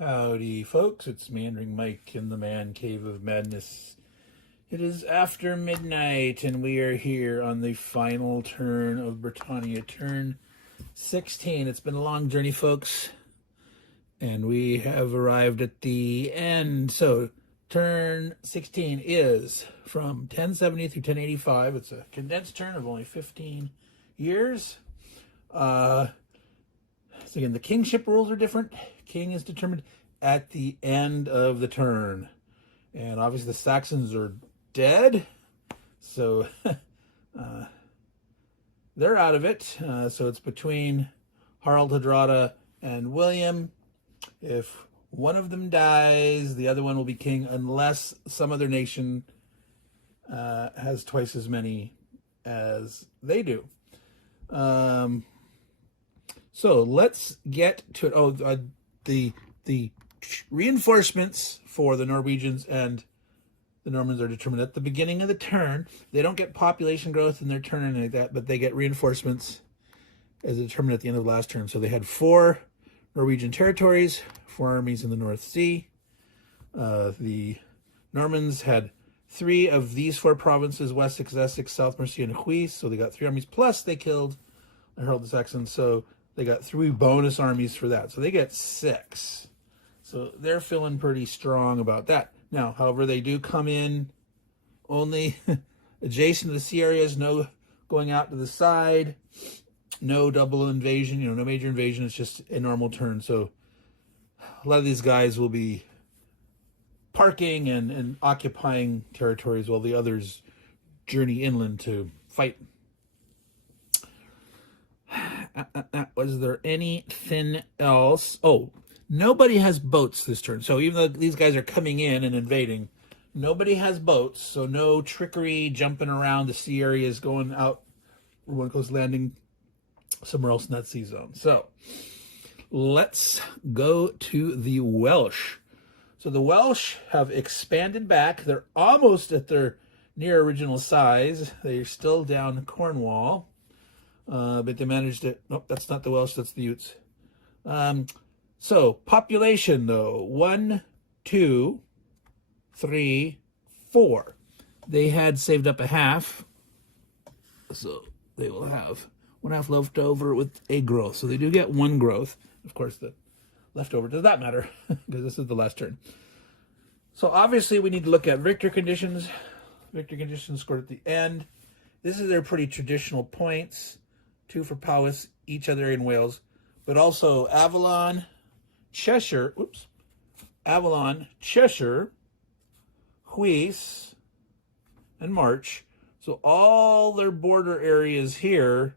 Howdy, folks. It's Meandering Mike in the Man Cave of Madness. It is after midnight, and we are here on the final turn of Britannia, turn 16. It's been a long journey, folks, and we have arrived at the end. So, turn 16 is from 1070 through 1085. It's a condensed turn of only 15 years. So again, the kingship rules are different. King is determined at the end of the turn. And obviously the Saxons are dead. So they're out of it. So it's between Harald Hardrada and William. If one of them dies, the other one will be king unless some other nation has twice as many as they do. So let's get to it. Oh, the reinforcements for the Norwegians and the Normans are determined at the beginning of the turn. They don't get population growth in their turn or anything like that, but they get reinforcements as determined at the end of the last turn. So they had 4 Norwegian territories, 4 armies in the North Sea. The Normans had 3 of these 4 provinces: Wessex, Essex, South Mercia, and Huis. So they got 3 armies, plus they killed Harold the Saxon. So they got 3 bonus armies for that. So they get 6. So they're feeling pretty strong about that. Now, however, they do come in only adjacent to the sea areas, no going out to the side, no double invasion, no major invasion. It's just a normal turn. So a lot of these guys will be parking and occupying territories while the others journey inland to fight. Was there anything else? Oh, nobody has boats this turn. So even though these guys are coming in and invading, nobody has boats. So no trickery, jumping around the sea areas, going out, or one goes landing somewhere else in that sea zone. So let's go to the Welsh. So the Welsh have expanded back. They're almost at their near original size. They're still down Cornwall. But they managed it. Nope, that's not the Welsh, that's the Utes. So population though, 1, 2, 3, 4. They had saved up a half, so they will have 1/2 left over with a growth. So they do get 1 growth. Of course, the leftover does not matter because this is the last turn. So obviously we need to look at victory conditions. Victory conditions scored at the end. This is their pretty traditional points. 2 for Powys, each other area in Wales, but also Avalon, Cheshire, Huis, and March. So all their border areas here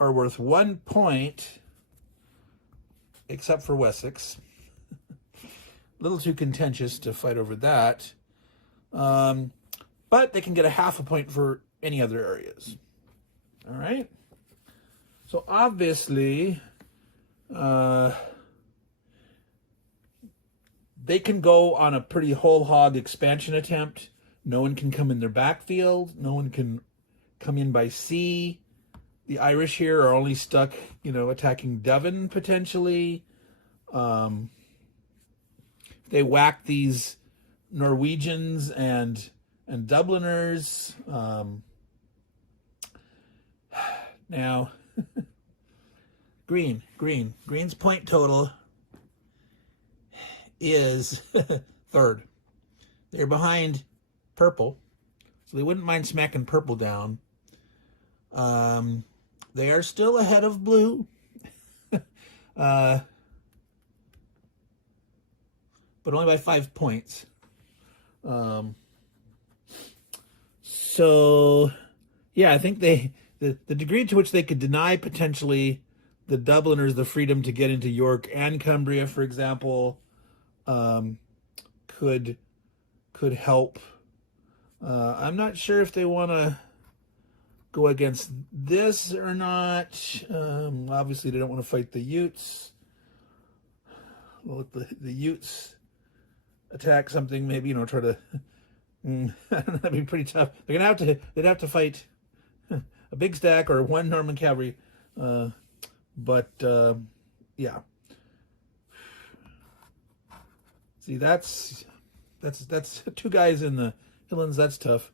are worth 1 point, except for Wessex. A little too contentious to fight over that. But they can get a 1/2 point for any other areas. All right. So obviously, they can go on a pretty whole hog expansion attempt. No one can come in their backfield. No one can come in by sea. The Irish here are only stuck, attacking Devon potentially. They whack these Norwegians and Dubliners. Now, Green's point total is 3rd. They're behind Purple, so they wouldn't mind smacking Purple down. They are still ahead of Blue, but only by 5 points. So, yeah, I think the degree to which they could deny potentially the Dubliners the freedom to get into York and Cumbria, for example, could help. I'm not sure if they want to go against this or not. Obviously, they don't want to fight the Utes. We'll let the Utes attack something, maybe, try to... that'd be pretty tough. They'd have to fight a big stack or 1 Norman cavalry. But yeah. See, that's two guys in the Highlands. That's tough.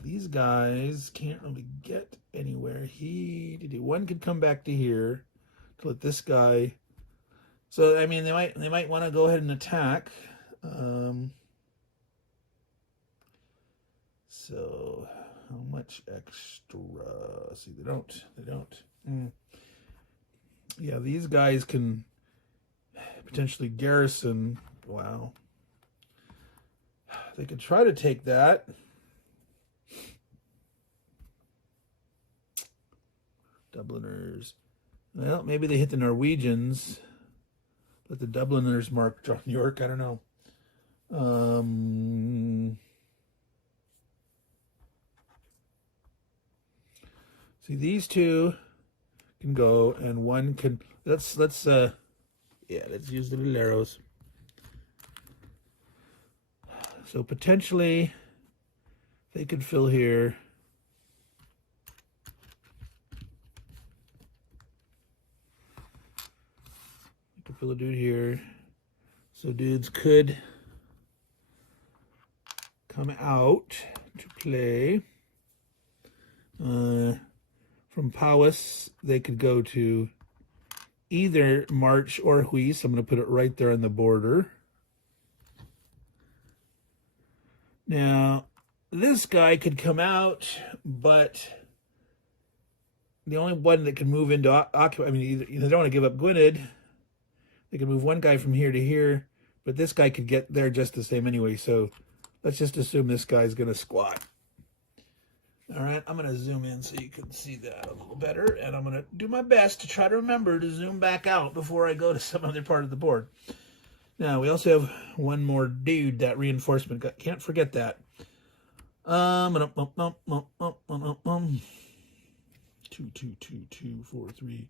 These guys can't really get anywhere. One could come back to here to let this guy. So I mean, they might want to go ahead and attack. So how much extra? See, they don't. Yeah, these guys can potentially garrison. Wow. They could try to take that. Dubliners. Well, maybe they hit the Norwegians. Let the Dubliners mark John York. I don't know. See, these two can go, and one can. Let's use the little arrows. So potentially, they could fill here. They could fill a dude here. So dudes could come out to play. From Powys, they could go to either March or Huis. I'm going to put it right there on the border. Now, this guy could come out, but the only one that can move into occupy, I mean, they don't want to give up Gwynedd. They can move one guy from here to here, but this guy could get there just the same anyway. So let's just assume this guy's going to squat. All right, I'm going to zoom in so you can see that a little better, and I'm going to do my best to try to remember to zoom back out before I go to some other part of the board. Now, we also have one more dude, that reinforcement. Can't forget that. 2, 2, 2, 2, 4, 3.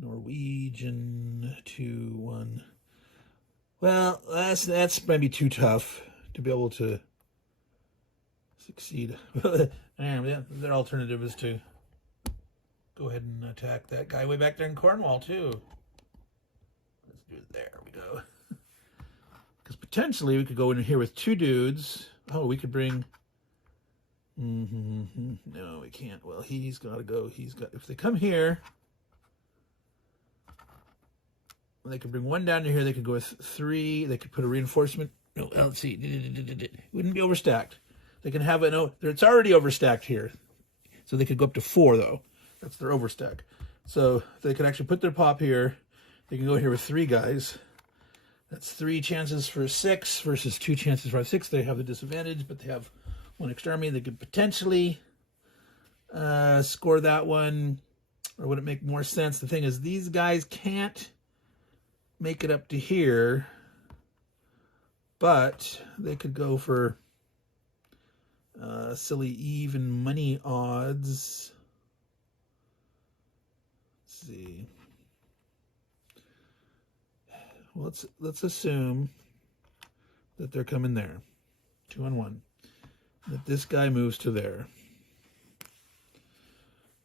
Norwegian 2, 1. Well, that's maybe too tough to be able to succeed. Their alternative is to go ahead and attack that guy way back there in Cornwall too. Let's do it. There we go. Because potentially we could go in here with two dudes. Oh, we could bring. No, we can't. Well, he's got to go. If they come here. They could bring one down to here. They could go with 3. They could put a reinforcement. No, let's see. It wouldn't be overstacked. They can have it's already overstacked here. So they could go up to 4, though. That's their overstack. So they could actually put their pop here. They can go here with 3 guys. That's 3 chances for 6 versus 2 chances for 6. They have the disadvantage, but they have 1 extra army. They could potentially score that one. Or would it make more sense? The thing is, these guys can't make it up to here, but they could go for silly even money odds. Let's see. Well, let's assume that they're coming there, 2 on 1. That this guy moves to there.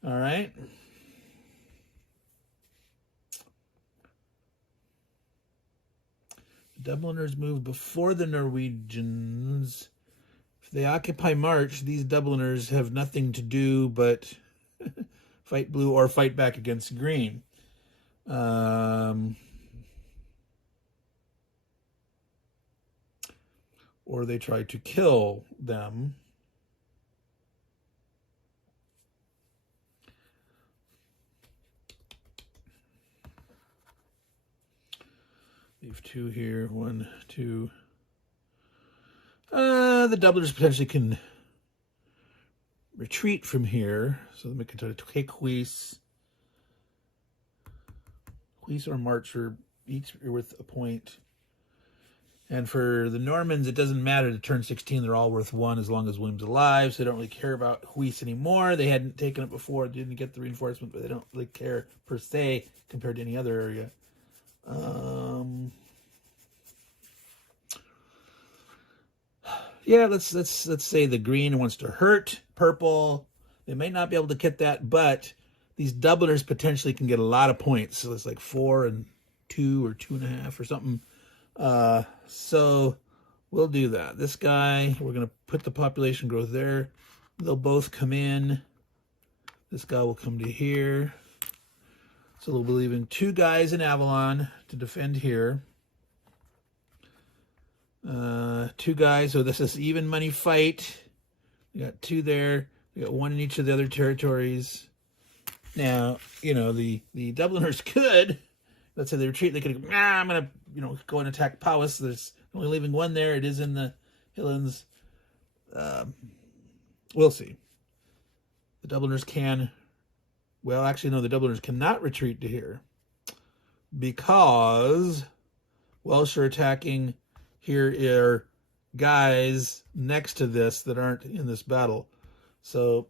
All right. Dubliners move before the Norwegians. If they occupy March, these Dubliners have nothing to do but fight blue or fight back against green. Or they try to kill them. Leave 2 here, 1, 2. The Dubliners potentially can retreat from here, so they can try to take Huis. Huis or March are each worth a point. And for the Normans, it doesn't matter. To turn 16, they're all worth 1 as long as William's alive, so they don't really care about Huis anymore. They hadn't taken it before, didn't get the reinforcement, but they don't really care per se compared to any other area. Yeah, let's say the green wants to hurt purple. They may not be able to get that, but these Dubliners potentially can get a lot of points. So it's like 4 and 2 or 2.5 or something. So we'll do that. This guy, we're going to put the population growth there. They'll both come in. This guy will come to here. So we'll be leaving 2 guys in Avalon to defend here. 2 guys, so this is even money fight. We got 2 there. We got 1 in each of the other territories. Now, you know, the Dubliners could, let's say they retreat, they could, I'm going to, you know, go and attack Powys. There's only leaving 1 there. It is in the Highlands. We'll see. The Dubliners can, well, actually, no, the Dubliners cannot retreat to here because Welsh are attacking. Here are guys next to this that aren't in this battle. So,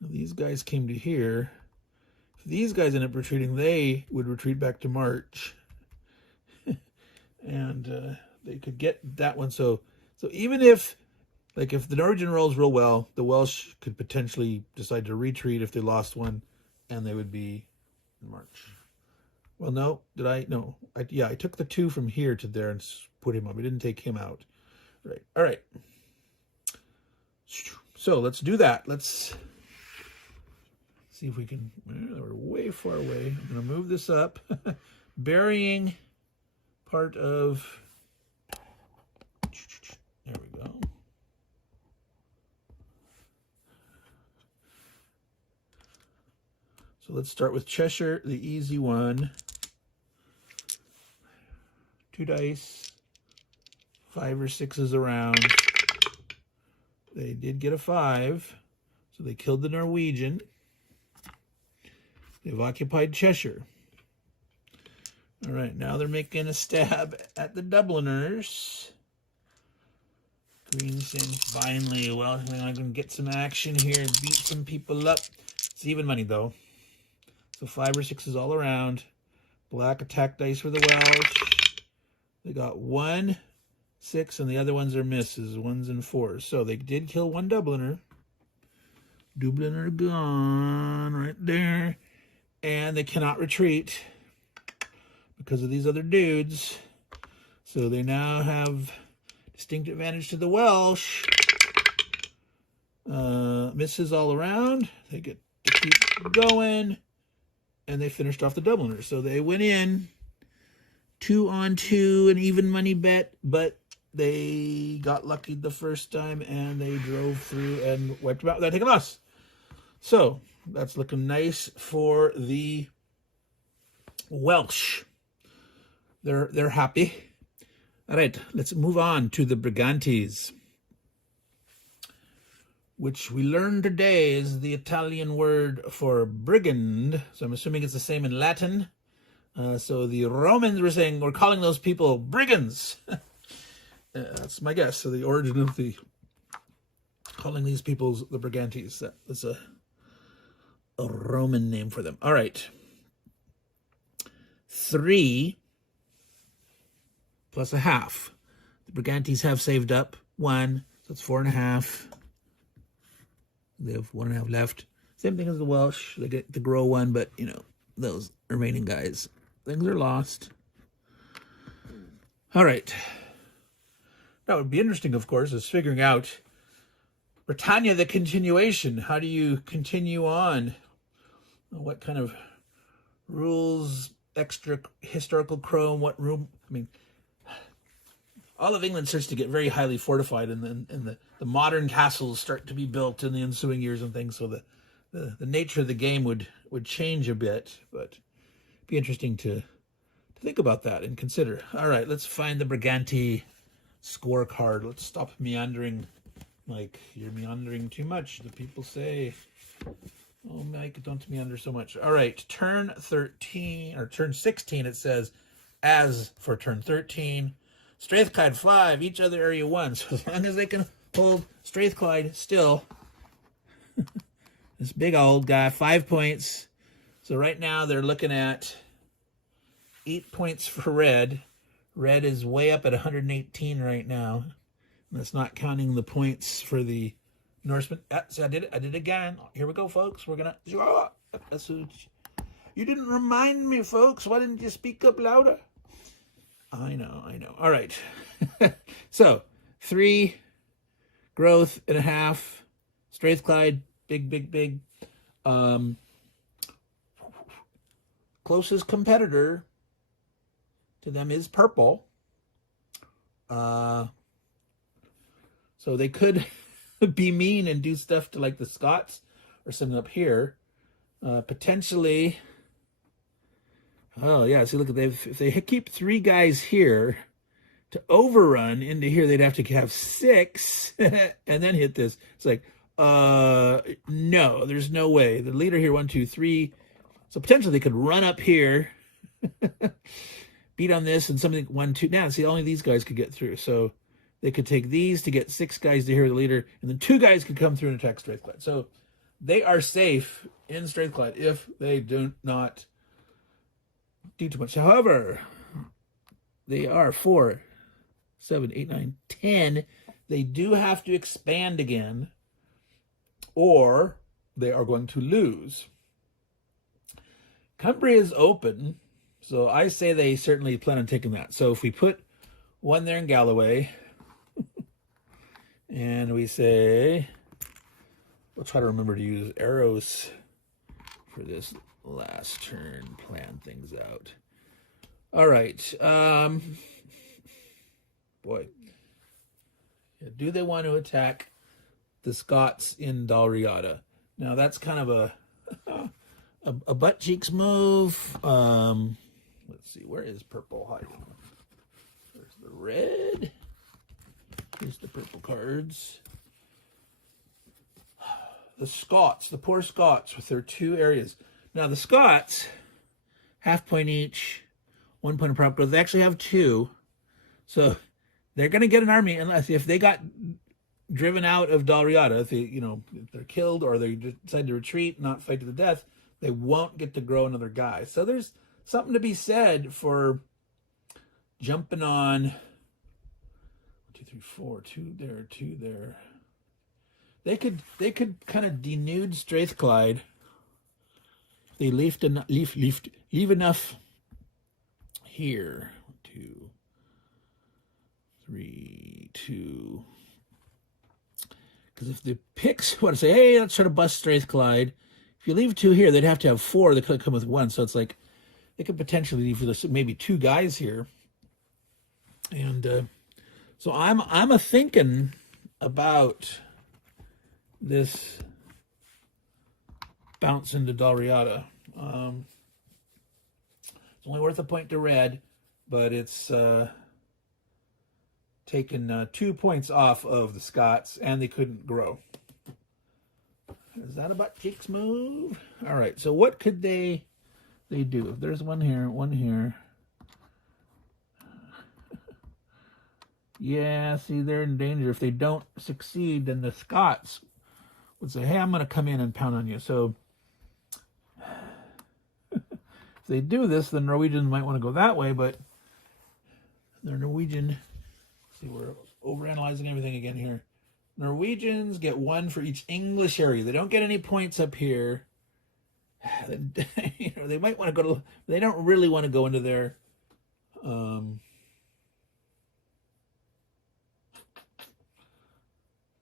these guys came to here. If these guys end up retreating, they would retreat back to March. And they could get that one. So even if, like, if the Norwegian rolls real well, the Welsh could potentially decide to retreat if they lost one, and they would be in March. Well, no, did I? No. I took the 2 from here to there and put him up. I didn't take him out. Right. All right. So let's do that. Let's see if we can. We're way far away. I'm going to move this up. Burying part of. There we go. So let's start with Cheshire, the easy one. 2 dice, 5 or 6s around. They did get a 5, so they killed the Norwegian. They've occupied Cheshire. All right, now they're making a stab at the Dubliners. Green saying, finally, well, I'm going to get some action here, beat some people up. It's even money, though. So 5 or 6s all around. Black attack dice for the Welsh. They got 1, 6, and the other ones are misses, 1s and 4s. So they did kill 1 Dubliner. Dubliner gone right there. And they cannot retreat because of these other dudes. So they now have distinct advantage to the Welsh. Misses all around. They get to keep going. And they finished off the Dubliners. So they went in 2 on 2, an even money bet, but they got lucky the first time and they drove through and wiped them out without taking a loss. So that's looking nice for the Welsh. They're happy. All right, let's move on to the Brigantes, which we learned today is the Italian word for brigand. So I'm assuming it's the same in Latin. So the Romans were saying, we're calling those people brigands. That's my guess. So the origin of the calling these people the Brigantes. That was a Roman name for them. All right. 3 plus a half. The Brigantes have saved up 1, so it's 4.5. They have 1.5 left. Same thing as the Welsh. They get to grow 1, but, you know, those remaining guys, things are lost. All right. That would be interesting, of course, is figuring out Britannia, the continuation. How do you continue on? What kind of rules, extra historical chrome, what room? I mean, all of England starts to get very highly fortified, and then the modern castles start to be built in the ensuing years and things. So the nature of the game would change a bit, but it'd be interesting to think about that and consider. All right, let's find the Brigante scorecard. Let's stop meandering. Mike, you're meandering too much, the people say. Oh, Mike, don't meander so much. All right, turn 13, or turn 16, it says, as for turn 13, Strathclyde 5, each other area 1. So as long as they can hold Strathclyde still, this big old guy, 5 points. So right now they're looking at 8 points for red. Red is way up at 118 right now. And that's not counting the points for the Norseman. See, I did it again. Here we go, folks. We're gonna. You didn't remind me, folks. Why didn't you speak up louder? I know. All right. So 3 growth and a half. Strathclyde, big. Closest competitor to them is purple. So they could be mean and do stuff to like the Scots or something up here. Potentially. Oh yeah, see, look, if they keep 3 guys here to overrun into here, they'd have to have 6 and then hit this. It's like, no, there's no way. The leader here, 1, 2, 3. So potentially they could run up here, beat on this, and something 1, 2. Now, see, only these guys could get through. So they could take these to get 6 guys to hear the leader, and then 2 guys could come through and attack Strathclyde. So they are safe in Strathclyde if they do not do too much. However, they are 4, 7, 8, 9, 10. They do have to expand again, or they are going to lose. Cumbria is open, so I say they certainly plan on taking that. So if we put 1 there in Galloway, and we say, we'll try to remember to use arrows for this last turn, plan things out. All right. Boy. Do they want to attack the Scots in Dalriada? Now, that's kind of a butt cheeks move. Let's see, where is purple hiding? There's the red. Here's the purple cards. The Scots, the poor Scots with their 2 areas. Now, the Scots, half point each, 1 point of prop growth. They actually have 2. So they're going to get an army unless if they got driven out of Dalriada, if they're killed or they decide to retreat, not fight to the death, they won't get to grow another guy. So there's something to be said for jumping on 1, 2, 3, 4, 2 there, 2 there. They could kind of denude Strathclyde. They leave enough here. 1, 2, 3, 2. Because if the Picts want to say, hey, let's try to bust Strathclyde, if you leave 2 here, they'd have to have 4. They could come with 1. So it's like they could potentially leave maybe 2 guys here. And so I'm a thinking about this bounce into Dalriada. It's only worth a point to red, but it's taken 2 points off of the Scots, and they couldn't grow. Is that a butt cheeks move? All right, so what could they do? If there's 1 here, 1 here. Yeah, see, they're in danger. If they don't succeed, then the Scots would say, hey, I'm going to come in and pound on you. So if they do this, the Norwegians might want to go that way, but they're Norwegian. See, we're overanalyzing everything again here. Norwegians get 1 for each English area. They don't get any points up here. They might want to go to, they don't really want to go into their, they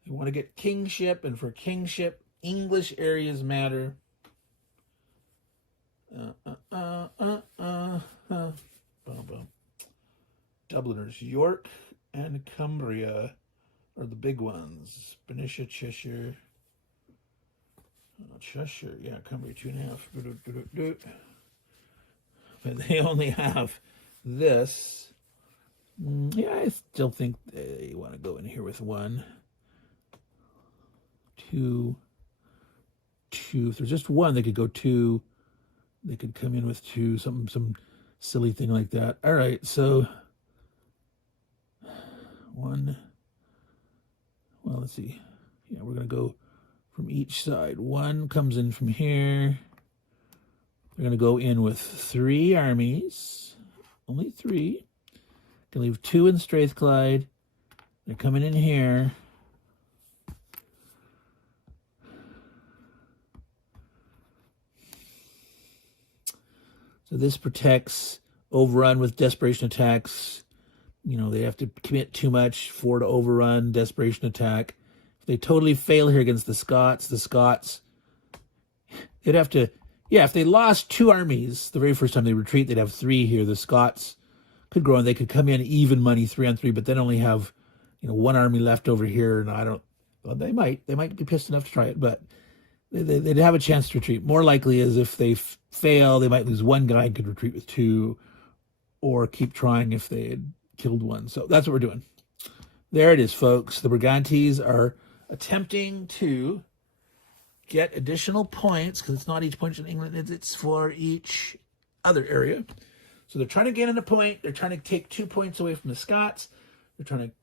want to get kingship, and for kingship, English areas matter. Dubliners, York and Cumbria are the big ones. Benicia, Cheshire. Cheshire, yeah, Cumbria 2.5. But they only have this. Yeah, I still think they want to go in here with 1, 2, 2. If there's just 1, they could go 2. They could come in with 2, some silly thing like that. All right, so 1. Well, let's see. Yeah, we're going to go from each side. 1 comes in from here. They're going to go in with 3 armies. Only 3. Can leave 2 in Strathclyde. They're coming in here. So this protects overrun with desperation attacks. You know, they have to commit too much, 4 to overrun, desperation attack. If they totally fail here against the Scots, they'd have to, yeah, if they lost 2 armies the very first time they retreat, they'd have 3 here. The Scots could grow and they could come in even money 3 on 3, but then only have, you know, 1 army left over here. And I don't, well, they might be pissed enough to try it, but they'd have a chance to retreat. More likely is if they fail, they might lose 1 guy and could retreat with 2, or keep trying if they had killed 1. So that's what we're doing. There it is, folks. The Brigantes are attempting to get additional points, because it's not each point in England, it's for each other area. So they're trying to gain a point. They're trying to take 2 points away from the Scots. They're trying to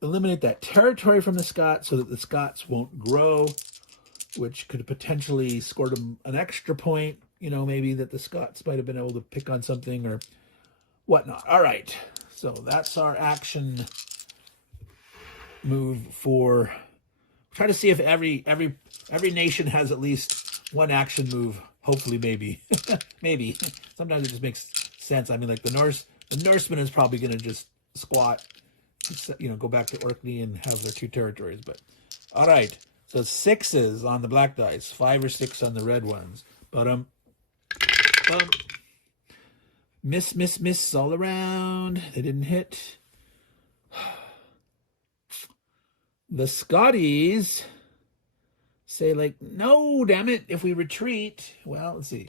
eliminate that territory from the Scots so that the Scots won't grow, which could potentially score them an extra point, you know, maybe that the Scots might have been able to pick on something or whatnot. All right, so that's our action move for, try to see if every nation has at least 1 action move. Hopefully, maybe. Maybe. Sometimes it just makes sense. I mean, like the Norseman is probably going to just squat, you know, go back to Orkney and have their 2 territories. But all right, so 6s on the black dice, 5 or 6 on the red ones. But miss all around. They didn't hit. The Scotties say, like, no, damn it, if we retreat, well, let's see.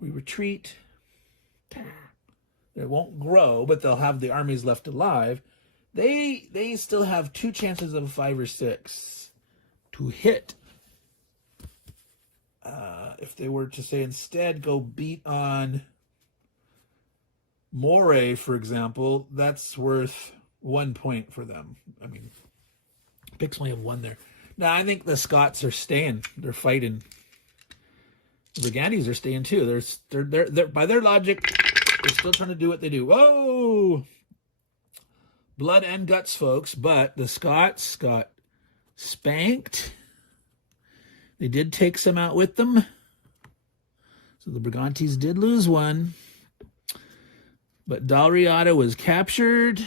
We retreat. They won't grow, but they'll have the armies left alive. They still have 2 chances of 5 or 6 to hit. If they were to, say, instead go beat on Moray, for example, that's worth 1 point for them. I mean, Picks only have 1 there. Now, I think the Scots are staying. They're fighting. The Brigantes are staying too. They're by their logic, they're still trying to do what they do. Whoa! Blood and guts, folks. But the Scots got spanked. They did take some out with them. So the Brigantes did lose 1. But Dalriada was captured.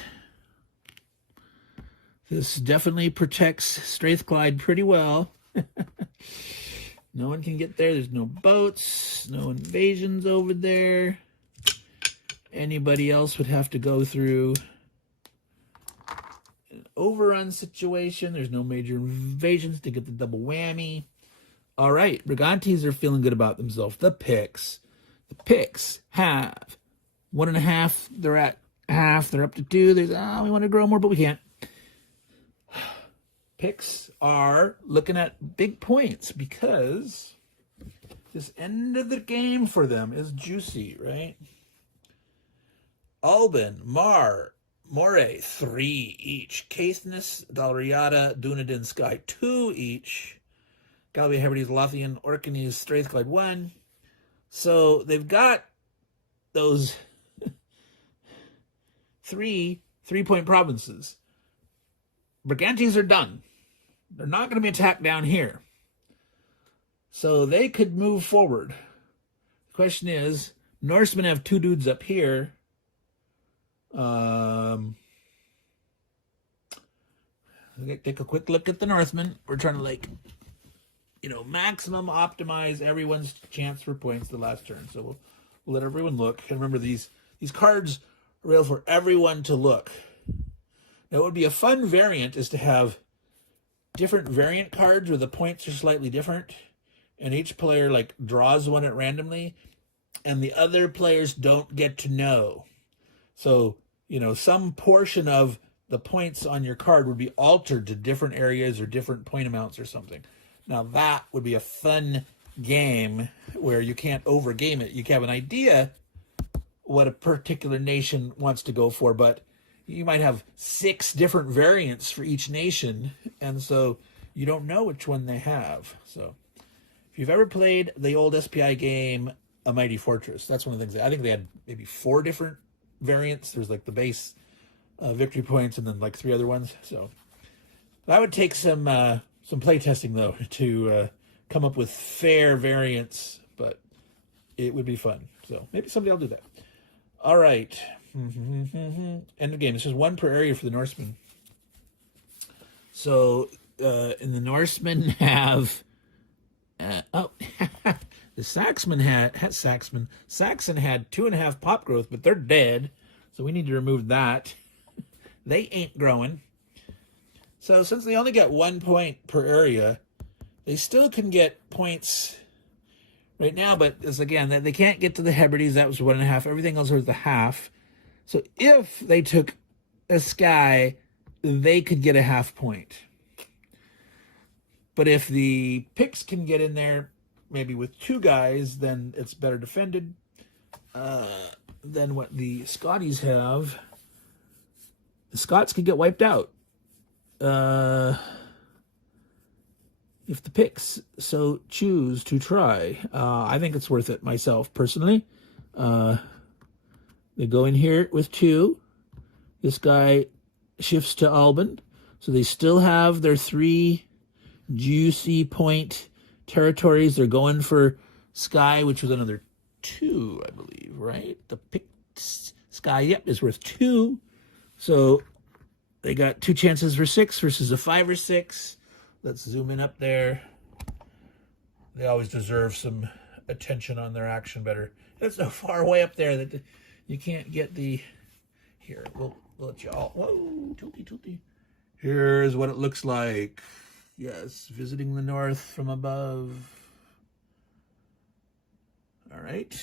This definitely protects Strathclyde pretty well. No one can get there. There's no boats, no invasions over there. Anybody else would have to go through an overrun situation. There's no major invasions to get the double whammy. All right, Brigantes are feeling good about themselves. The Picts have 1.5. They're at half. They're up to 2. We want to grow more, but we can't. Picts are looking at big points because this end of the game for them is juicy, right? Alban, Moray, 3 each. Caithness, Dalriada, Dunedin, Skye, 2 each. Galloway, Hebrides, Lothian, Orkneys, Strathclyde, 1. So they've got those 3 3-point provinces. Brigantes are done. They're not going to be attacked down here. So they could move forward. The question is, Norsemen have 2 dudes up here. Take a quick look at the Northmen. We're trying to, like, maximum optimize everyone's chance for points the last turn. So we'll let everyone look. And remember, these cards are available for everyone to look. Now, what would be a fun variant is to have different variant cards where the points are slightly different, and each player, like, draws one at randomly, and the other players don't get to know. So, some portion of the points on your card would be altered to different areas or different point amounts or something. Now, that would be a fun game where you can't overgame it. You can have an idea what a particular nation wants to go for, but you might have 6 different variants for each nation, and so you don't know which one they have. So if you've ever played the old SPI game, A Mighty Fortress, that's one of the things. I think they had maybe 4 different variants. There's like the base victory points and then like 3 other ones. So that would take some play testing though to come up with fair variants, but it would be fun. So maybe someday I'll do that. All right. End of game. This is 1 per area for the Norsemen. So and the Norsemen have the Saxon had 2.5 pop growth, but they're dead, so we need to remove that. They ain't growing. So since they only got 1 point per area, they still can get points right now, but as again, they can't get to the Hebrides. That was 1.5. Everything else was the half. So if they took a Skye, they could get a half point. But if the Picts can get in there, maybe with 2 guys, then it's better defended than what the Scotties have. The Scots could get wiped out if the Picts so choose to try. I think it's worth it myself, personally. They go in here with 2. This guy shifts to Alban. So they still have their 3 juicy point territories. They're going for Skye, which was another 2, I believe, right? The Pict Skye, yep, is worth 2. So they got 2 chances for 6 versus a 5 or 6. Let's zoom in up there. They always deserve some attention on their action better. It's so far away up there that you can't get the... Here, we'll let you all... Whoa, tooty. Here's what it looks like. Yes, visiting the north from above. All right.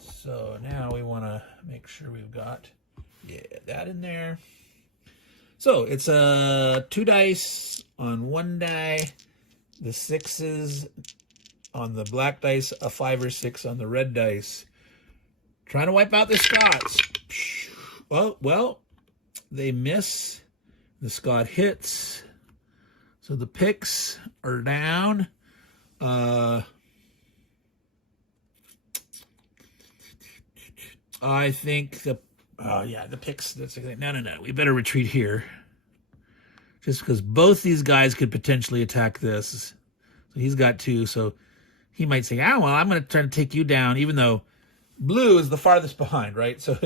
So now we want to make sure we've got that in there. So it's 2 dice on 1 die, the 6s on the black dice, a 5 or 6 on the red dice. Trying to wipe out the Scots. Well, they miss. The Scot hits. So the Picts are down. I think the Picts. That's no. We better retreat here, just because both these guys could potentially attack this. So he's got 2. So he might say, well, I'm going to try to take you down, even though blue is the farthest behind, right? So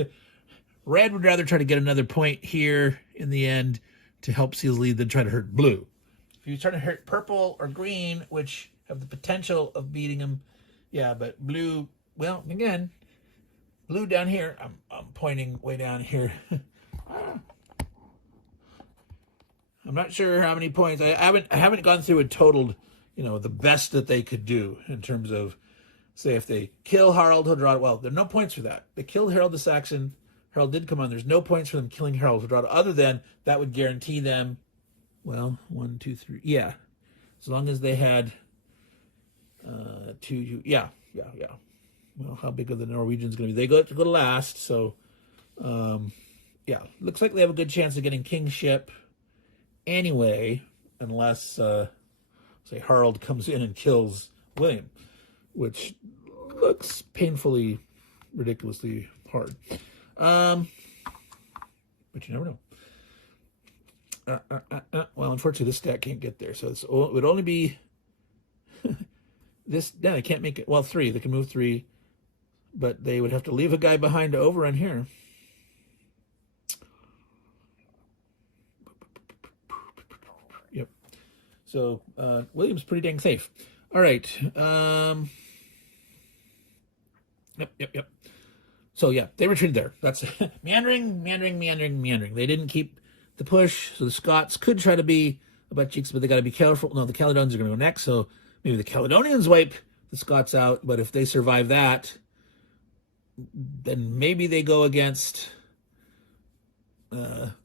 red would rather try to get another point here in the end to help seal his lead than try to hurt blue. If you try to hurt purple or green, which have the potential of beating him, yeah, but blue, well, again, blue down here, I'm pointing way down here. I'm not sure how many points. I haven't gone through and totaled, the best that they could do in terms of, say, if they kill Harald, he'll draw. Well, there are no points for that. They killed Harold the Saxon. Harold did come on. There's no points for them killing Harold Hardrada, other than that would guarantee them, well, 1, 2, 3, yeah. As long as they had 2, yeah. Well, how big are the Norwegians going to be? They go to last, so, yeah. Looks like they have a good chance of getting kingship anyway, unless, say, Harold comes in and kills William, which looks painfully, ridiculously hard. But you never know. Well, unfortunately, this stat can't get there, so it would only be this. Yeah, they can't make it. Well, 3. They can move 3, but they would have to leave a guy behind to overrun here. Yep. So William's pretty dang safe. All right. Yep. So yeah, they retreated there. That's meandering. They didn't keep the push, so the Scots could try to be butt cheeks, but they got to be careful. No, the Caledonians are going to go next, so maybe the Caledonians wipe the Scots out. But if they survive that, then maybe they go against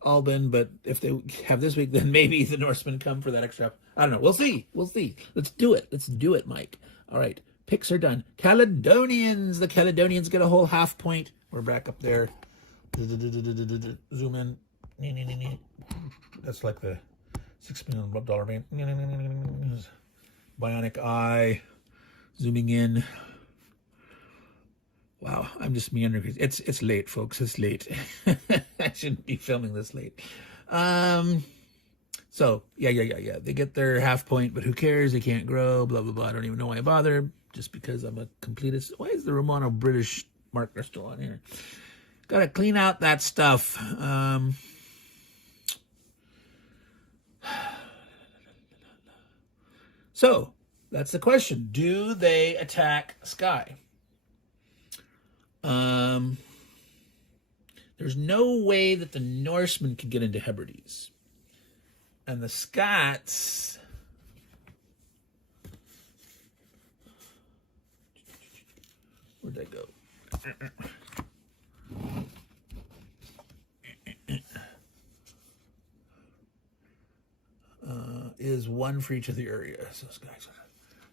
Alban. But if they have this week, then maybe the Norsemen come for that extra. I don't know. We'll see. Let's do it, Mike. All right. Picks are done. Caledonians. The Caledonians get a whole half point. We're back up there. Zoom in. That's like the $6 million band. Bionic eye. Zooming in. Wow, I'm just meandering. It's late, folks. It's late. I shouldn't be filming this late. So yeah. They get their half point, but who cares? They can't grow. Blah blah blah. I don't even know why I bother. Just because I'm a completist. Why is the Romano British marker still on here? Gotta clean out that stuff. So that's the question. Do they attack Skye? There's no way that the Norsemen could get into Hebrides. And the Scots... Where'd that go? Is one for each of the areas.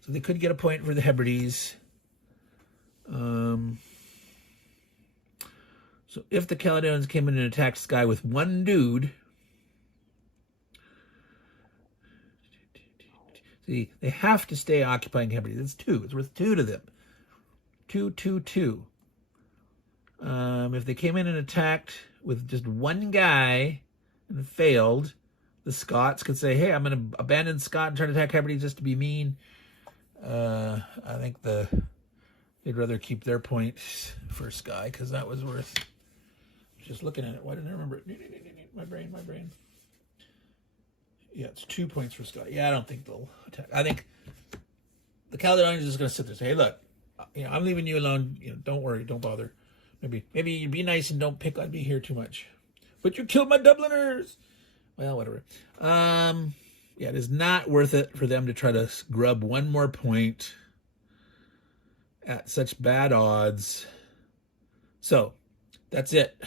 So they could get a point for the Hebrides. So if the Caledonians came in and attacked Skye with one dude, see, they have to stay occupying Hebrides. It's 2. It's worth 2 to them. 2, 2, 2. If they came in and attacked with just one guy and failed, the Scots could say, hey, I'm going to abandon Scott and try to attack Hebrides just to be mean. I think they'd rather keep their points for Skye because that was worth... Just looking at it. Why didn't I remember it? My brain. Yeah, it's 2 points for Skye. Yeah, I don't think they'll attack. I think the Caledonians are just going to sit there and say, hey, look, I'm leaving you alone. Don't worry. Don't bother. Maybe you be nice and don't pick on me here too much. But you killed my Dubliners. Well, whatever. Yeah, it is not worth it for them to try to grub one more point at such bad odds. So... that's it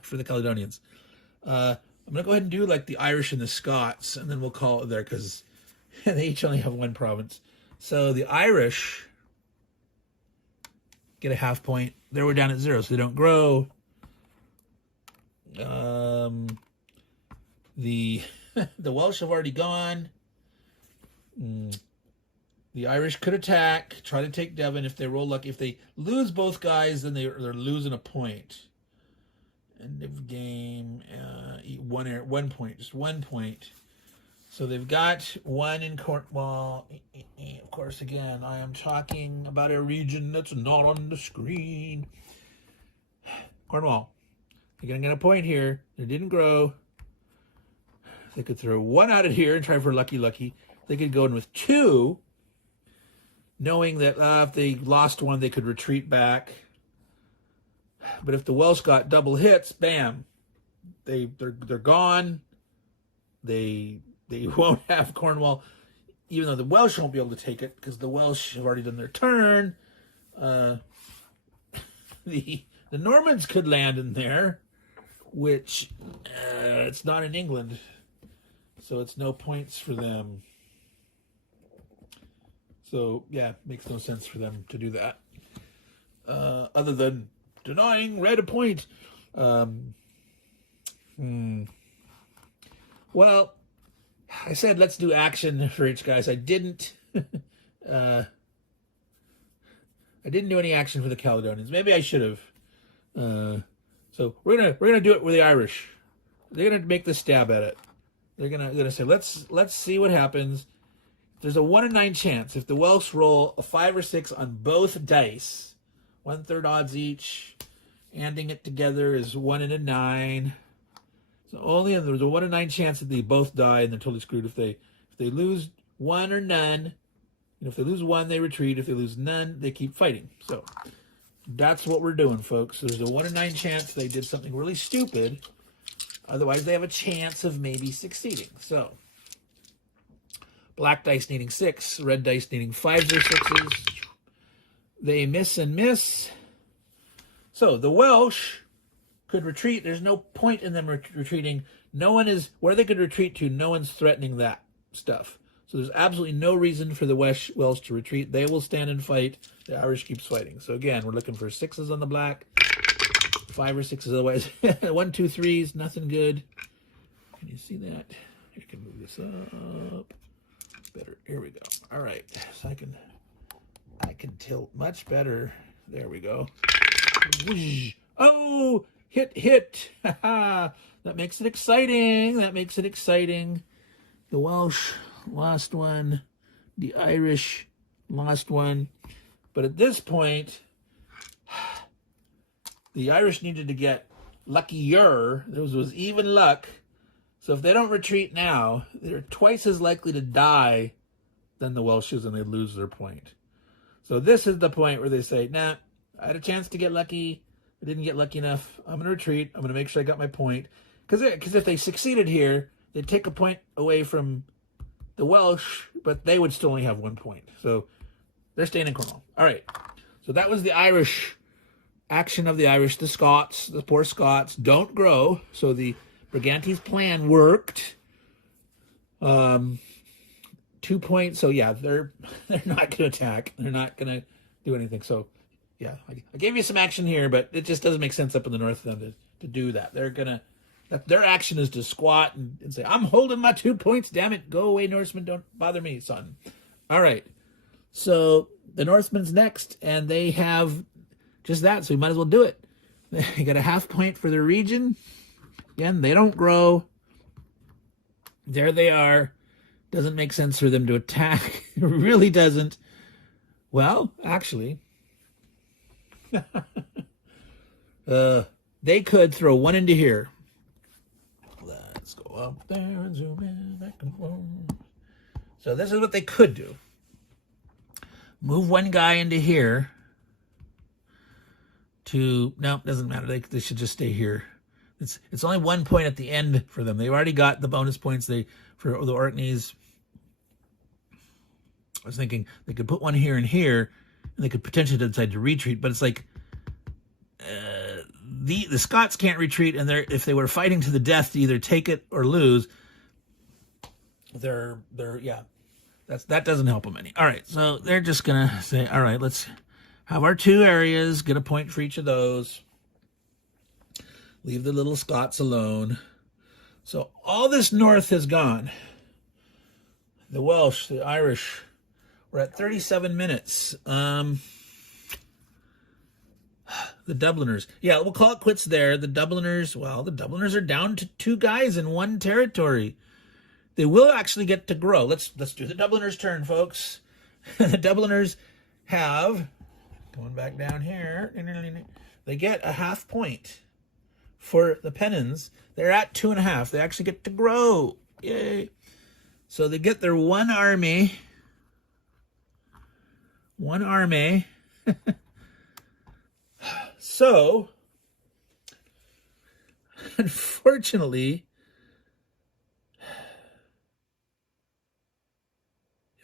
for the Caledonians. I'm going to go ahead and do like the Irish and the Scots, and then we'll call it there because they each only have one province. So the Irish get a half point. There we're down at 0, so they don't grow. The Welsh have already gone. The Irish could attack, try to take Devon if they roll lucky. If they lose both guys, then they're losing a point. End of game, 1 point, just 1 point. So they've got 1 in Cornwall. Of course, again, I am talking about a region that's not on the screen. Cornwall, they're going to get a point here. They didn't grow. They could throw 1 out of here and try for lucky. They could go in with 2. Knowing that if they lost 1, they could retreat back. But if the Welsh got double hits, bam, they're gone. They won't have Cornwall, even though the Welsh won't be able to take it because the Welsh have already done their turn. The Normans could land in there, which it's not in England, so it's no points for them. So, yeah, makes no sense for them to do that. Other than denying red a point. Well, I said let's do action for each guys. I didn't do any action for the Caledonians. Maybe I should have. So we're gonna do it with the Irish. They're gonna make the stab at it. They're gonna say let's see what happens. There's a 1 in 9 chance. If the Welsh roll a 5 or 6 on both dice, 1/3 odds each, ending it together is 1 in 9. So there's a 1 in 9 chance that they both die and they're totally screwed. If they lose 1 or none, and if they lose 1, they retreat. If they lose none, they keep fighting. So that's what we're doing, folks. There's a 1 in 9 chance they did something really stupid. Otherwise, they have a chance of maybe succeeding. So. Black dice needing 6, red dice needing 5s or 6s. They miss and miss. So the Welsh could retreat. There's no point in them retreating. No one is, where they could retreat to, no one's threatening that stuff. So there's absolutely no reason for the Welsh to retreat. They will stand and fight. The Irish keeps fighting. So again, we're looking for 6s on the black. 5 or 6s otherwise. 1, 2, 3s, nothing good. Can you see that? You can move this up. Better. Here we go. All right. So I can tilt much better There we go. Whoosh. Oh, hit. That makes it exciting. That makes it exciting. The Welsh lost one. The Irish lost one. But at this point, the Irish needed to get luckier. This was even luck. So if they don't retreat now, they're twice as likely to die than the Welshes, and they lose their point. So this is the point where they say, nah, I had a chance to get lucky. I didn't get lucky enough. I'm going to retreat. I'm going to make sure I got my point. Because if they succeeded here, they'd take a point away from the Welsh, but they would still only have 1 point. So they're staying in Cornwall. All right. So that was the Irish action of the Irish. The Scots, the poor Scots, don't grow. So the Brigantes' plan worked. 2 points. So yeah, they're not going to attack. They're not going to do anything. So yeah, I gave you some action here, but it just doesn't make sense up in the north for them to do that. Their action is to squat and say, I'm holding my 2 points, damn it. Go away, Norsemen. Don't bother me, son. All right. So the Northmen's next, and they have just that, so we might as well do it. They got a half point for their region. Again, they don't grow. There they are. Doesn't make sense for them to attack. It really doesn't. Well, actually, they could throw one into here. Let's go up there and zoom in, back and forth. So this is what they could do. Move one guy into here to, no, doesn't matter. They should just stay here. It's only 1 point at the end for them. They've already got the bonus points for the Orkneys. I was thinking they could put one here and here, and they could potentially decide to retreat, but it's like the Scots can't retreat, and if they were fighting to the death to either take it or lose, that doesn't help them any. All right, so they're just gonna say, all right, let's have our 2 areas, get a point for each of those. Leave the little Scots alone. So all this north has gone. The Welsh, the Irish, we're at 37 minutes. The Dubliners. Yeah, we'll call it quits there. The Dubliners are down to 2 guys in 1 territory. They will actually get to grow. Let's do the Dubliners' turn, folks. The Dubliners have, going back down here, they get a half point for the Pennons. They're at 2.5. They actually get to grow. Yay. So they get their 1 army. 1 army. So, unfortunately,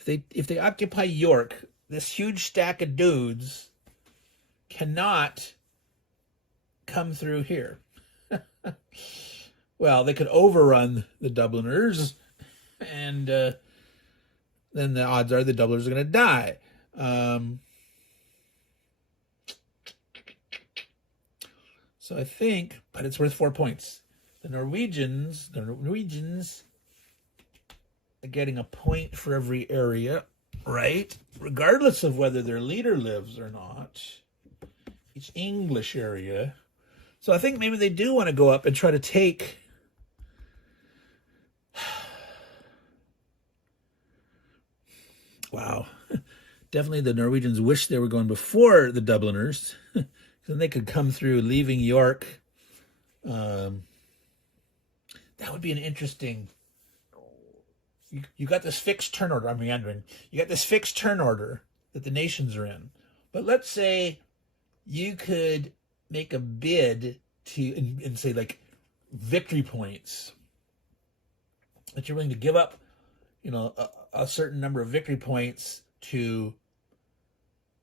if they occupy York, this huge stack of dudes cannot come through here. Well, they could overrun the Dubliners, and then the odds are the Dubliners are going to die. So I think, but it's worth 4 points. The Norwegians are getting a point for every area, right? Regardless of whether their leader lives or not. Each English area. So I think maybe they do want to go up and try to take wow. Definitely the Norwegians wish they were going before the Dubliners. Then they could come through leaving York. That would be an interesting... You got this fixed turn order. I'm meandering. You got this fixed turn order that the nations are in. But let's say you could make a bid to and say like victory points that you're willing to give up, a certain number of victory points to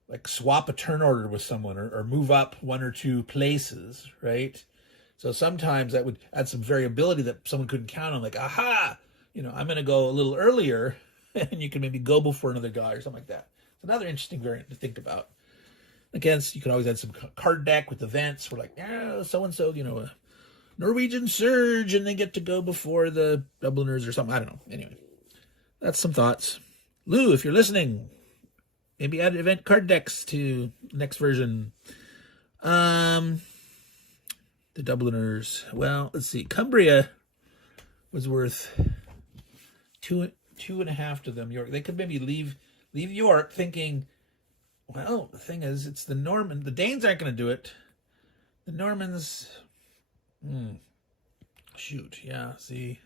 like swap a turn order with someone or move up 1 or 2 places, right? So sometimes that would add some variability that someone couldn't count on, like, aha, I'm going to go a little earlier and you can maybe go before another guy or something like that. It's another interesting variant to think about. Again, you can always add some card deck with events. We're like, yeah, so-and-so, a Norwegian surge and they get to go before the Dubliners or something. I don't know. Anyway, that's some thoughts. Lou, if you're listening, Maybe add event card decks to next version. The Dubliners. Well, let's see. Cumbria was worth two and a half to them. York. They could maybe leave York thinking, well, the thing is, it's the Norman. The Danes aren't going to do it. The Normans. Shoot. Yeah. See.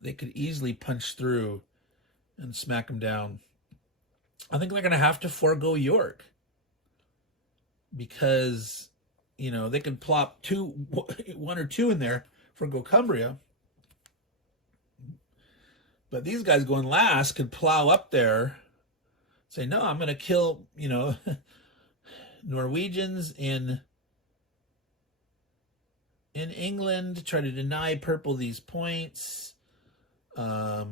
They could easily punch through and smack them down. I think they're going to have to forego York because, you know, they could plop one or two in there for Cumbria. But these guys going last could plow up there, say, no, I'm going to kill, you know, Norwegians in England, try to deny purple these points. The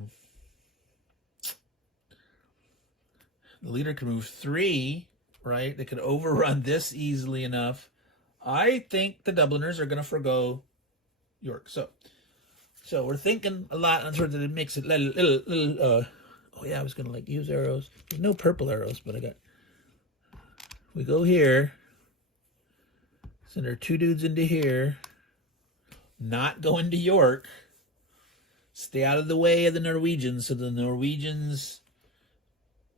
leader can move 3, right? They could overrun this easily enough. I think the Dubliners are going to forgo York. So we're thinking a lot on sort of it makes it little oh yeah, I was going to use arrows. There's no purple arrows, but we go here. Send our 2 dudes into here. Not go into York. Stay out of the way of the Norwegians so the Norwegians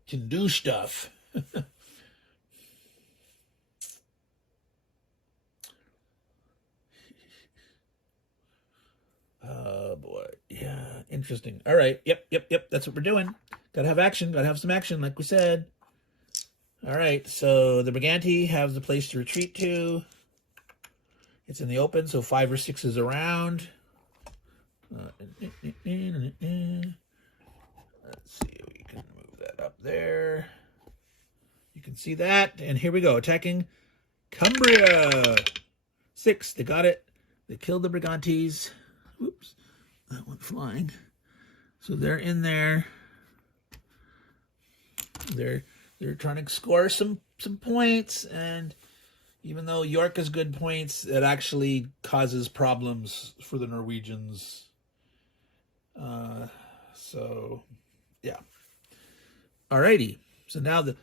can do stuff. Oh boy. Yeah, interesting. All right. Yep. That's what we're doing. Gotta have action. Gotta have some action, like we said. All right. So the Briganti has a place to retreat to. It's in the open, so 5 or 6 is around. Let's see, we can move that up there. You can see that, and here we go, attacking Cumbria. 6, they got it. They killed the Brigantes. Oops, that went flying. So they're in there. They're trying to score some points, and even though York is good points, it actually causes problems for the Norwegians. So yeah. Alrighty. So now they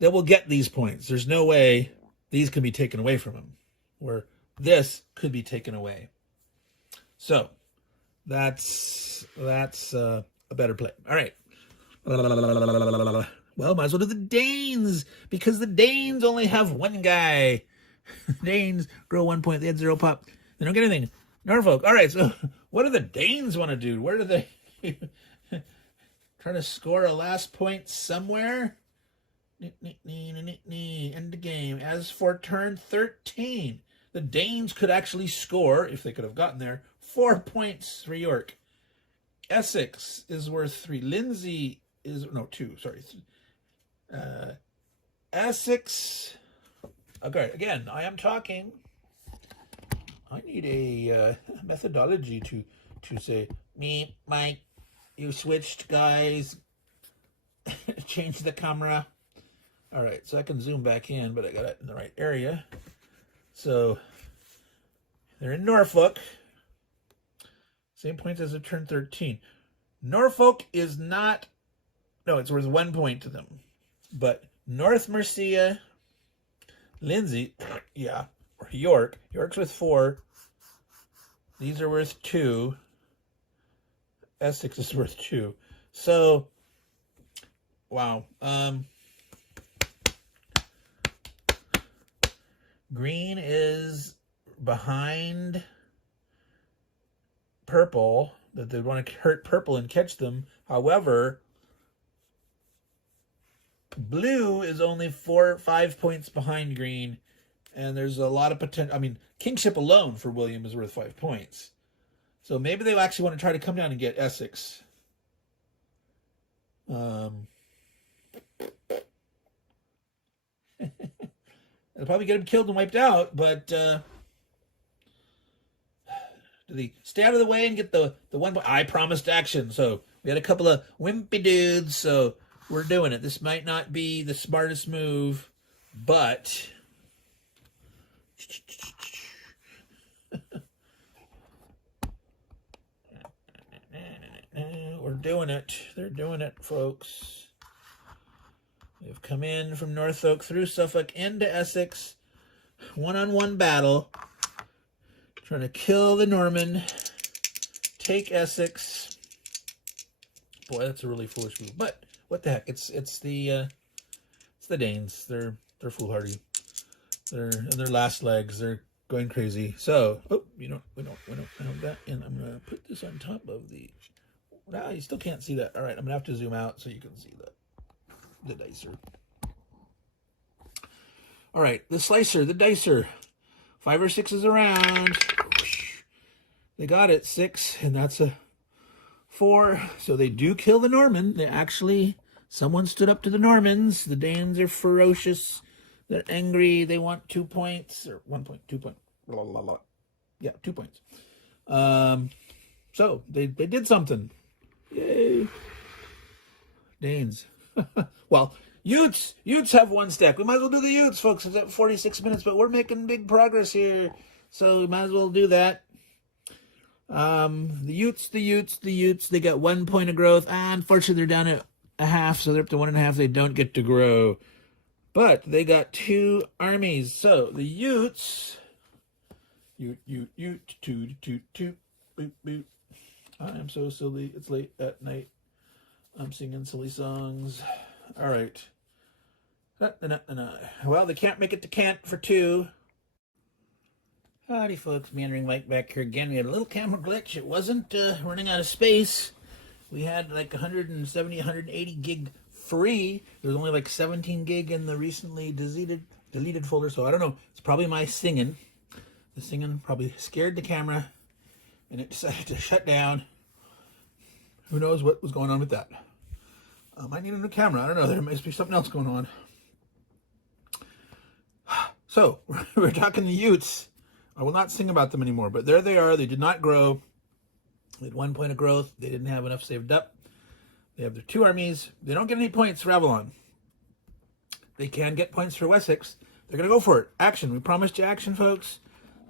will get these points. There's no way these can be taken away from them, where this could be taken away. So that's a better play. All right. Well, might as well do the Danes, because the Danes only have 1 guy. Danes grow 1 point. They had 0 pop. They don't get anything. Norfolk. All right, so what do the Danes want to do? Where do they try to score a last point somewhere? End the game. As for turn 13, the Danes could actually score, if they could have gotten there, 4 points for York. Essex is worth 3. Lindsay is, no, 2, sorry. Essex. Okay, again, I am talking. I need a methodology to say, me, Mike, you switched, guys. Change the camera. All right, so I can zoom back in, but I got it in the right area. So they're in Norfolk. Same points as a turn 13. Norfolk is not, no, it's worth 1 point to them. But North Mercia, Lindsay, yeah, or York's with 4. These are worth 2. Essex is worth 2. So, wow. Green is behind purple, that they want to hurt purple and catch them. However, blue is only 4 or 5 points behind green, and there's a lot of potential. I mean, kingship alone for William is worth 5 points. So maybe they actually want to try to come down and get Essex. They'll probably get him killed and wiped out, but do they stay out of the way and get the 1 point? I promised action, so we had a couple of wimpy dudes, so we're doing it. This might not be the smartest move, but we're doing it. They're doing it, folks. They've come in from Norfolk through Suffolk into Essex. One-on-one battle. Trying to kill the Norman. Take Essex. Boy, that's a really foolish move. But what the heck? It's the Danes. They're foolhardy. They're in their last legs. They're going crazy. So, oh, we don't have that. And I'm gonna put this on top of the. Now you still can't see that. All right, I'm gonna have to zoom out so you can see the dicer. All right, the slicer, the dicer. 5 or 6 is around. They got it, 6, and that's a 4. So they do kill the Norman. They actually, someone stood up to the Normans. The Danes are ferocious. They're angry. They want 2 points, or 1 point, 2 point. Blah, blah, blah. Yeah, 2 points. So they did something. Yay. Danes. Well, Utes have 1 stack. We might as well do the Utes, folks. It's at 46 minutes, but we're making big progress here. So we might as well do that. The Utes, they got 1 point of growth. Unfortunately, they're down at a half, so they're up to 1.5. They don't get to grow. But they got 2 armies. So the Utes, Ute, toot, boot, boot. I am so silly. It's late at night. I'm singing silly songs. All right. Well, they can't make it to Kent for 2. Howdy, folks. Meandering Mike back here again. We had a little camera glitch. It wasn't running out of space. We had like 170, 180 gig free. There's only like 17 gig in the recently deleted folder. So I don't know. It's probably my singing. The singing probably scared the camera, and it decided to shut down. Who knows what was going on with that? I might need a new camera. I don't know. There must be something else going on. So, we're talking the Utes. I will not sing about them anymore, but there they are. They did not grow. They had 1 point of growth. They didn't have enough saved up. They have their 2 armies. They don't get any points for Avalon. They can get points for Wessex. They're going to go for it. Action. We promised you action, folks.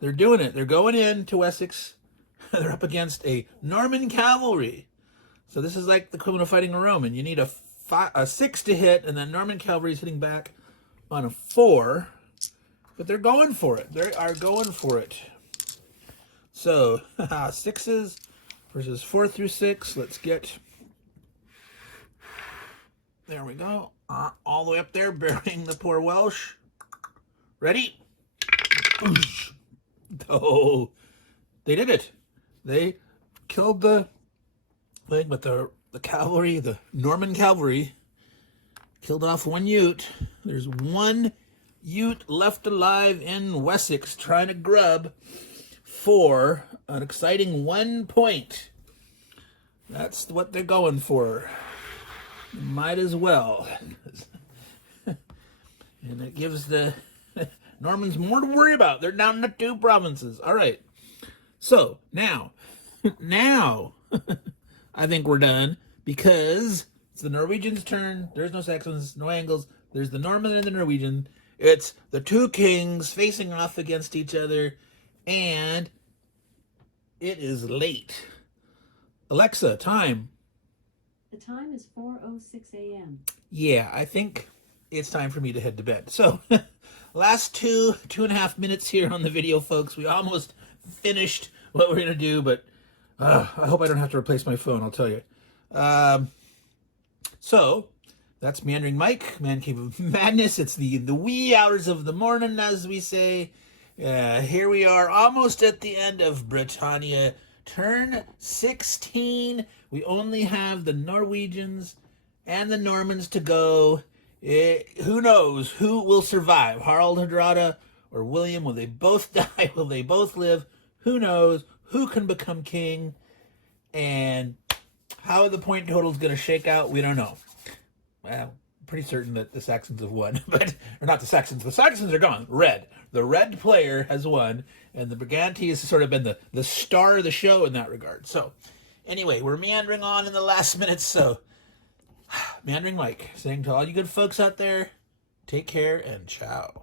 They're doing it. They're going in to Wessex. They're up against a Norman cavalry. So this is like the equivalent of fighting a Roman. You need a 6 to hit, and then Norman cavalry is hitting back on a 4. But they're going for it. They are going for it. So 6s versus 4 through 6. Let's get. There we go. All the way up there, burying the poor Welsh. Ready? Oh, they did it. They killed the thing, but the cavalry, the Norman cavalry, killed off 1 Ute. There's 1 Ute left alive in Wessex trying to grub for an exciting 1 point. That's what they're going for. Might as well. And it gives the Normans more to worry about. They're down to 2 provinces. All right. So now, I think we're done because it's the Norwegians' turn. There's no Saxons, no Angles. There's the Norman and the Norwegian. It's the 2 kings facing off against each other, and it is late. Alexa, time. The time is 4:06 a.m. Yeah, I think it's time for me to head to bed. So, last 2.5 minutes here on the video, folks. We almost finished what we're going to do, but I hope I don't have to replace my phone, I'll tell you. So, that's Meandering Mike, Man Cave of Madness. It's the wee hours of the morning, as we say. Here we are, almost at the end of Britannia. Turn 16. We only have the Norwegians and the Normans to go. Who knows who will survive? Harald Hardrada or William? Will they both die? Will they both live? Who knows? Who can become king? And how the point total is going to shake out, we don't know. Well, pretty certain that the Saxons have won, but or not the Saxons. The Saxons are gone. Red. The red player has won, and the Briganti has sort of been the star of the show in that regard. So, anyway, we're meandering on in the last minutes. So, Meandering Mike saying to all you good folks out there, take care and ciao.